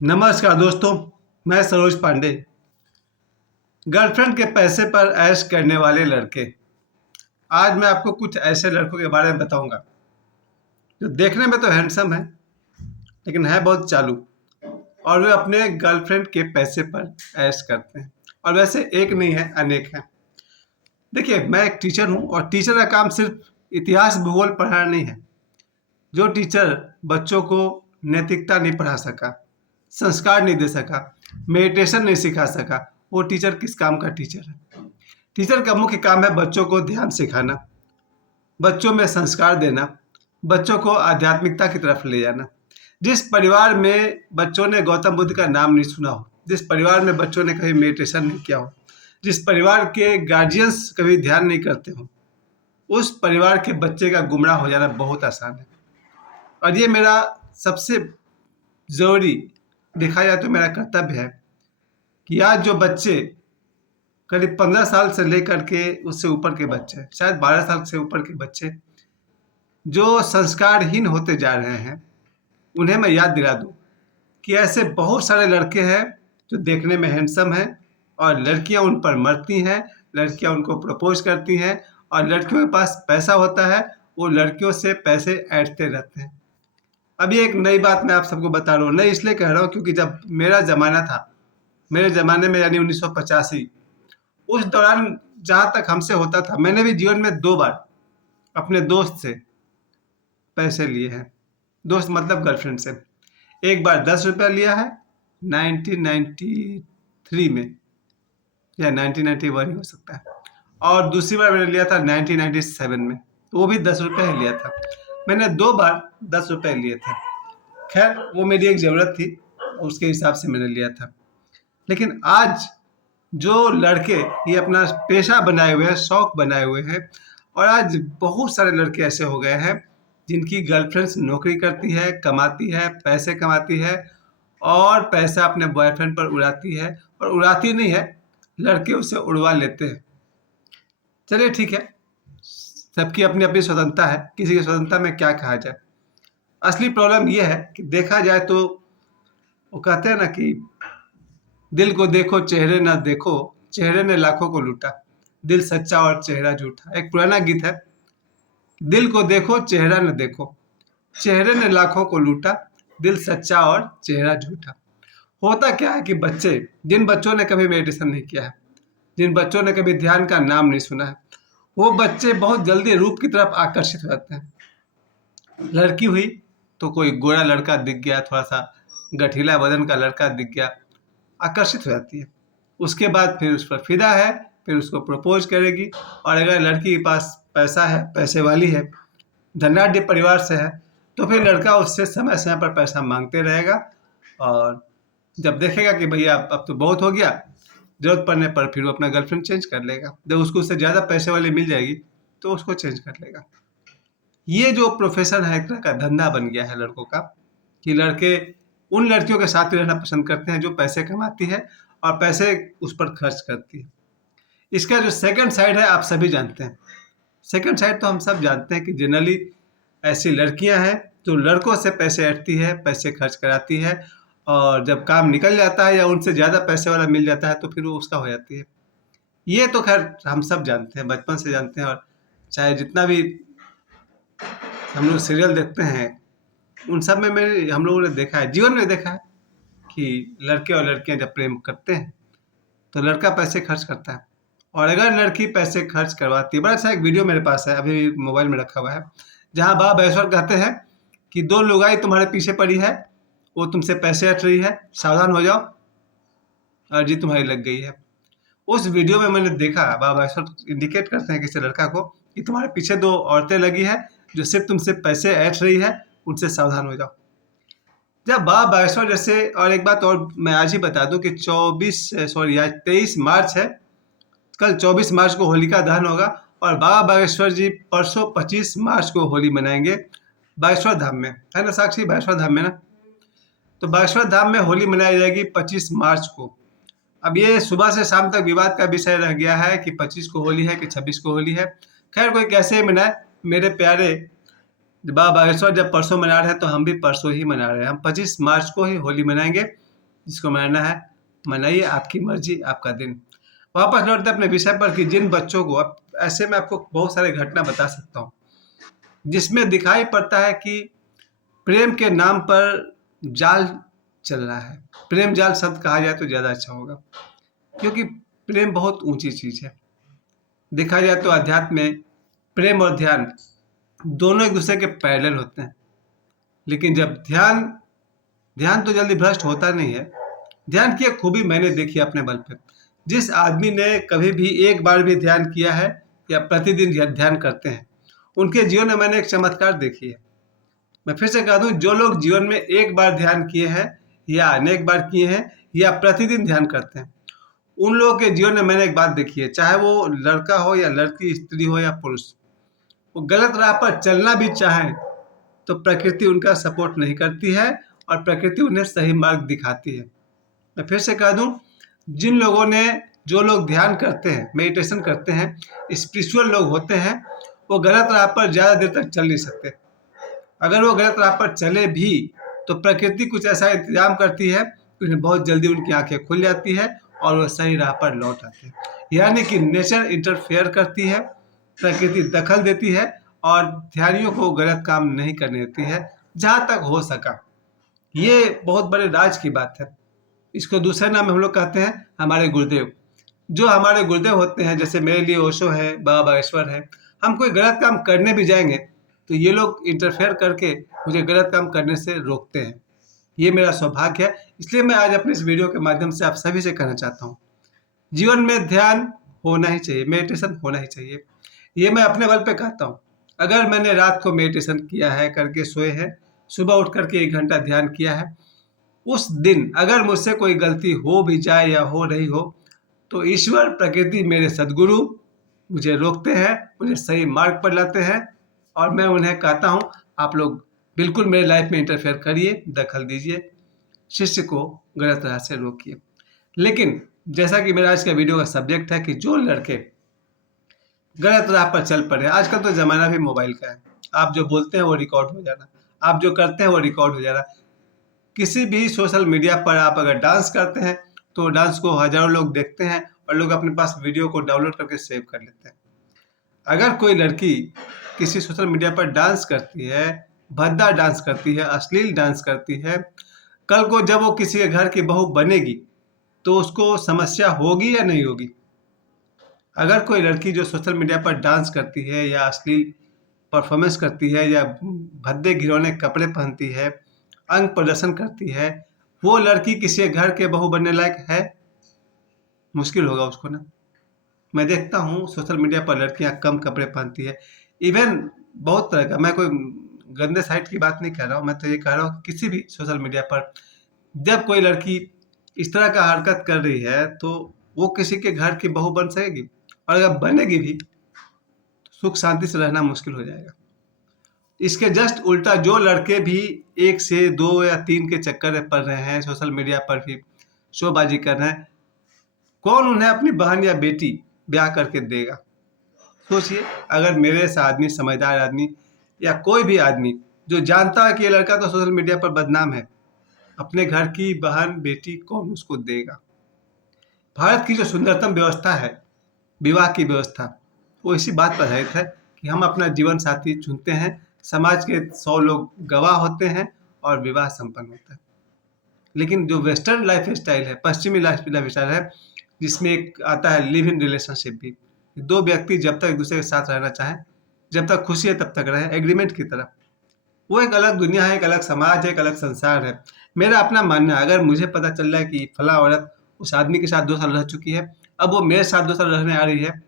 नमस्कार दोस्तों, मैं सरोज पांडे। गर्लफ्रेंड के पैसे पर ऐश करने वाले लड़के। आज मैं आपको कुछ ऐसे लड़कों के बारे में बताऊंगा जो देखने में तो हैंडसम है, लेकिन है बहुत चालू और वे अपने गर्लफ्रेंड के पैसे पर ऐश करते हैं। और वैसे एक नहीं है, अनेक हैं। देखिए, मैं एक टीचर हूँ और टीचर का काम सिर्फ इतिहास भूगोल पढ़ाना नहीं है। जो टीचर बच्चों को नैतिकता नहीं पढ़ा सका, संस्कार नहीं दे सका, मेडिटेशन नहीं सिखा सका, वो टीचर किस काम का टीचर है? टीचर का मुख्य काम है बच्चों को ध्यान सिखाना, बच्चों में संस्कार देना, बच्चों को आध्यात्मिकता की तरफ ले जाना। जिस परिवार में बच्चों ने गौतम बुद्ध का नाम नहीं सुना हो, जिस परिवार में बच्चों ने कभी मेडिटेशन नहीं किया हो, जिस परिवार के गार्जियंस कभी ध्यान नहीं करते हो, उस परिवार के बच्चे का गुमराह हो जाना बहुत आसान है। और ये मेरा सबसे ज़रूरी, देखा जाए तो मेरा कर्तव्य है कि आज जो बच्चे करीब 15 साल से लेकर के उससे ऊपर के बच्चे, शायद 12 साल से ऊपर के बच्चे जो संस्कारहीन होते जा रहे हैं, उन्हें मैं याद दिला दूं कि ऐसे बहुत सारे लड़के हैं जो देखने में हैंडसम हैं और लड़कियां उन पर मरती हैं, लड़कियां उनको प्रपोज करती हैं और लड़कियों के पास पैसा होता है, वो लड़कियों से पैसे ऐंठते रहते हैं। अब ये एक नई बात मैं आप सबको बता रहा हूँ। नई इसलिए कह रहा हूँ क्योंकि जब मेरा ज़माना था, मेरे ज़माने में यानी 1985, उस दौरान जहाँ तक हमसे होता था, मैंने भी जीवन में 2 बार अपने दोस्त से पैसे लिए हैं। दोस्त मतलब गर्लफ्रेंड से। एक बार 10 रुपया लिया है 1993 में, या 1991 ही हो सकता है, और दूसरी बार मैंने लिया था 1997 में, तो वो भी 10 रुपये ही लिया था। मैंने 2 बार 10 रुपये लिए थे। खैर, वो मेरी एक ज़रूरत थी, उसके हिसाब से मैंने लिया था। लेकिन आज जो लड़के ये अपना पेशा बनाए हुए हैं, शौक बनाए हुए हैं, और आज बहुत सारे लड़के ऐसे हो गए हैं जिनकी गर्लफ्रेंड्स नौकरी करती है, कमाती है, पैसे कमाती है और पैसा अपने बॉयफ्रेंड पर उड़ाती है, और उड़ाती नहीं है, लड़के उसे उड़वा लेते हैं। चलिए ठीक है, सबकी अपनी अपनी स्वतंत्रता है, किसी की स्वतंत्रता में क्या कहा जाए। असली प्रॉब्लम यह है कि देखा जाए तो वो कहते हैं ना कि दिल को देखो चेहरे ना देखो, चेहरे ने लाखों को लूटा, दिल सच्चा और चेहरा झूठा। एक पुराना गीत है, दिल को देखो चेहरा न देखो, चेहरे ने लाखों को लूटा, दिल सच्चा और चेहरा झूठा। होता क्या है कि बच्चे, जिन बच्चों ने कभी मेडिटेशन नहीं किया है, जिन बच्चों ने कभी ध्यान का नाम नहीं सुना है, वो बच्चे बहुत जल्दी रूप की तरफ आकर्षित हो जाते हैं। लड़की हुई तो कोई गोरा लड़का दिख गया, थोड़ा सा गठीला बदन का लड़का दिख गया, आकर्षित हो जाती है। उसके बाद फिर उस पर फिदा है, फिर उसको प्रपोज करेगी। और अगर लड़की के पास पैसा है, पैसे वाली है, धनाढ्य परिवार से है, तो फिर लड़का उससे समय समय पर पैसा मांगते रहेगा। और जब देखेगा कि भैया अब तो बहुत हो गया, जरूरत पड़ने पर फिर वो अपना गर्लफ्रेंड चेंज कर लेगा। जब उसको उससे ज़्यादा पैसे वाली मिल जाएगी तो उसको चेंज कर लेगा। ये जो प्रोफेशन है, एक तरह का धंधा बन गया है लड़कों का, कि लड़के उन लड़कियों के साथ ही रहना पसंद करते हैं जो पैसे कमाती है और पैसे उस पर खर्च करती है। इसका जो सेकंड साइड है आप सभी जानते हैं। सेकंड साइड तो हम सब जानते हैं कि जनरली ऐसी लड़कियां हैं जो लड़कों से पैसे ऐंठती है, पैसे खर्च कराती है, और जब काम निकल जाता है या उनसे ज़्यादा पैसे वाला मिल जाता है तो फिर वो उसका हो जाती है। ये तो खैर हम सब जानते हैं, बचपन से जानते हैं। और चाहे जितना भी हम लोग सीरियल देखते हैं, उन सब में हम लोगों ने देखा है, जीवन में देखा है कि लड़के और लड़कियां जब प्रेम करते हैं तो लड़का पैसे खर्च करता है, और अगर लड़की पैसे खर्च करवाती है। बड़ा अच्छा एक वीडियो मेरे पास है, अभी भी मोबाइल में रखा हुआ है, जहाँ बाबा ऐश्वर कहते हैं कि 2 लुगाई तुम्हारे पीछे पड़ी है, वो तुमसे पैसे हट रही है, सावधान हो जाओ, अर्जी तुम्हारी लग गई है। उस वीडियो में मैंने देखा बाबा ऐश्वर इंडिकेट करते हैं किसी लड़का को कि तुम्हारे पीछे 2 औरतें लगी है जो सिर्फ तुमसे पैसे ऐंठ रही है, उनसे सावधान हो जाओ। जब बाबा बागेश्वर जैसे, और एक बात और मैं आज ही बता दूं कि 23 मार्च है, कल 24 मार्च को होलिका दहन होगा, और बाबा बागेश्वर जी परसों 25 मार्च को होली मनाएंगे बागेश्वर धाम में, है ना साक्षी? बागेश्वर धाम में ना, तो बागेश्वर धाम में होली मनाई जाएगी 25 मार्च को। अब ये सुबह से शाम तक विवाद का विषय रह गया है कि 25 को होली है कि 26 को होली है। खैर, कोई कैसे ही मनाए, मेरे प्यारे बाबा बागेश्वर जब परसों मना रहे हैं तो हम भी परसों ही मना रहे हैं। हम 25 मार्च को ही होली मनाएंगे, जिसको मनाना है मनाइए, आपकी मर्जी, आपका दिन। वापस लौटते अपने विषय पर कि जिन बच्चों को, अब ऐसे में आपको बहुत सारे घटना बता सकता हूँ जिसमें दिखाई पड़ता है कि प्रेम के नाम पर जाल चल रहा है। प्रेम जाल शब्द कहा जाए तो ज़्यादा अच्छा होगा, क्योंकि प्रेम बहुत ऊंची चीज़ है। देखा जाए तो अध्यात्म में प्रेम और ध्यान दोनों एक दूसरे के पैरेलल होते हैं, लेकिन जब ध्यान ध्यान तो जल्दी भ्रष्ट होता नहीं है। ध्यान की एक खूबी मैंने देखी अपने बल पे। जिस आदमी ने कभी भी एक बार भी ध्यान किया है या प्रतिदिन ध्यान करते हैं, उनके जीवन में मैंने एक चमत्कार देखी है। मैं फिर से कह दूं, जो लोग जीवन में एक बार ध्यान किए हैं या अनेक बार किए हैं या प्रतिदिन ध्यान करते हैं, उन लोगों के जीवन में मैंने एक बात देखी है, चाहे वो लड़का हो या लड़की, स्त्री हो या पुरुष, वो गलत राह पर चलना भी चाहें तो प्रकृति उनका सपोर्ट नहीं करती है और प्रकृति उन्हें सही मार्ग दिखाती है। मैं फिर से कह दूं, जिन लोगों ने, जो लोग ध्यान करते हैं, मेडिटेशन करते हैं, स्पिरिचुअल लोग होते हैं, वो गलत राह पर ज़्यादा देर तक चल नहीं सकते। अगर वो गलत राह पर चले भी तो प्रकृति कुछ ऐसा इंतजाम करती है कि उन्हें बहुत जल्दी उनकी आंखें खुल जाती है और वो सही राह पर लौट आते हैं। यानी कि नेचर इंटरफेयर करती है, प्रकृति दखल देती है और ध्यानियों को गलत काम नहीं करने देती है जहाँ तक हो सका। ये बहुत बड़े राज की बात है। इसको दूसरे नाम में हम लोग कहते हैं हमारे गुरुदेव। जो हमारे गुरुदेव होते हैं, जैसे मेरे लिए ओशो है, बाबा बागेश्वर है, हम कोई गलत काम करने भी जाएंगे तो ये लोग इंटरफेयर करके मुझे गलत काम करने से रोकते हैं। ये मेरा सौभाग्य है। इसलिए मैं आज अपने इस वीडियो के माध्यम से आप सभी से कहना चाहता हूँ, जीवन में ध्यान होना ही चाहिए, मेडिटेशन होना ही चाहिए। ये मैं अपने बल पे कहता हूँ। अगर मैंने रात को मेडिटेशन किया है, करके सोए हैं, सुबह उठ करके 1 घंटा ध्यान किया है, उस दिन अगर मुझसे कोई गलती हो भी जाए या हो रही हो तो ईश्वर, प्रकृति, मेरे सदगुरु मुझे रोकते हैं, मुझे सही मार्ग पर लाते हैं और मैं उन्हें कहता हूँ, आप लोग बिल्कुल मेरे लाइफ में इंटरफेयर करिए, दखल दीजिए, शिष्य को गलत राह से रोकिए। लेकिन जैसा कि मेरा आज का वीडियो का सब्जेक्ट है कि जो लड़के गलत राह पर चल पड़े, आजकल तो ज़माना भी मोबाइल का है, आप जो बोलते हैं वो रिकॉर्ड हो जाना, आप जो करते हैं वो रिकॉर्ड हो जाना। किसी भी सोशल मीडिया पर आप अगर डांस करते हैं तो डांस को हजारों लोग देखते हैं और लोग अपने पास वीडियो को डाउनलोड करके सेव कर लेते हैं। अगर कोई लड़की किसी सोशल मीडिया पर डांस करती है, भद्दा डांस करती है, अश्लील डांस करती है, कल को जब वो किसी के घर की बहू बनेगी तो उसको समस्या होगी या नहीं होगी? अगर कोई लड़की जो सोशल मीडिया पर डांस करती है या अश्लील परफॉर्मेंस करती है या भद्दे घिनौने कपड़े पहनती है, अंग प्रदर्शन करती है, वो लड़की किसी घर के बहू बनने लायक है? मुश्किल होगा उसको ना। मैं देखता हूँ सोशल मीडिया पर लड़कियाँ कम कपड़े पहनती है, इवन बहुत तरह का, मैं कोई गंदे साइट की बात नहीं कर रहा हूँ, मैं तो ये कह रहा हूँ किसी भी सोशल मीडिया पर जब कोई लड़की इस तरह का हरकत कर रही है तो वो किसी के घर की बहू बन सकेगी? और अगर बनेगी भी तो सुख शांति से रहना मुश्किल हो जाएगा। इसके जस्ट उल्टा जो लड़के भी 1 से 2 या 3 के चक्कर में पड़ रहे हैं, सोशल मीडिया पर भी शोबाजी कर रहे हैं, कौन उन्हें अपनी बहन या बेटी ब्याह करके देगा? सोचिए, अगर मेरे से आदमी, समझदार आदमी या कोई भी आदमी जो जानता है कि ये लड़का तो सोशल मीडिया पर बदनाम है, अपने घर की बहन बेटी कौन उसको देगा? भारत की जो सुंदरतम व्यवस्था है, विवाह की व्यवस्था, वो इसी बात पर आधारित है कि हम अपना जीवन साथी चुनते हैं, समाज के 100 लोग गवाह होते हैं और विवाह संपन्न होता है। लेकिन जो वेस्टर्न लाइफ स्टाइल है, पश्चिमी लाइफ स्टाइल है, जिसमें एक आता है लिव इन रिलेशनशिप भी, 2 व्यक्ति जब तक एक दूसरे के साथ रहना चाहें, जब तक खुशी है तब तक रहें, एग्रीमेंट की तरह, वो एक अलग दुनिया है, एक अलग समाज है, एक अलग संसार है। मेरा अपना मानना है, अगर मुझे पता चल रहा है कि फला औरत उस आदमी के साथ 2 साल रह चुकी है, अब वो मेरे साथ 2 साल रहने आ रही है,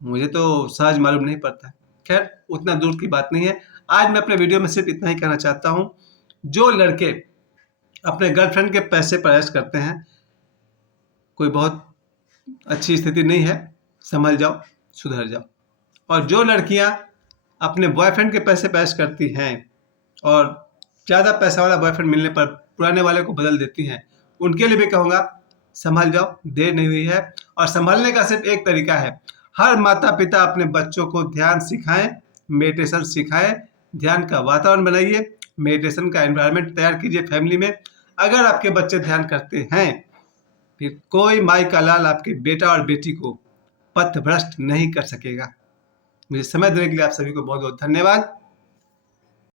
मुझे तो सहज मालूम नहीं पड़ता है। खैर, उतना दूर की बात नहीं है। आज मैं अपने वीडियो में सिर्फ इतना ही कहना चाहता हूँ, जो लड़के अपने गर्लफ्रेंड के पैसे पर ऐश करते हैं, कोई बहुत अच्छी स्थिति नहीं है, संभल जाओ, सुधर जाओ। और जो लड़कियाँ अपने बॉयफ्रेंड के पैसे पर ऐश करती हैं और ज़्यादा पैसा वाला बॉयफ्रेंड मिलने पर पुराने वाले को बदल देती हैं, उनके लिए भी कहूँगा, संभल जाओ, देर नहीं हुई है। और संभलने का सिर्फ एक तरीका है, हर माता पिता अपने बच्चों को ध्यान सिखाएं, मेडिटेशन सिखाएं, ध्यान का वातावरण बनाइए, मेडिटेशन का एनवायरनमेंट तैयार कीजिए फैमिली में। अगर आपके बच्चे ध्यान करते हैं, फिर कोई माई का लाल आपके बेटा और बेटी को पथभ्रष्ट नहीं कर सकेगा। मुझे समय देने के लिए आप सभी को बहुत बहुत धन्यवाद।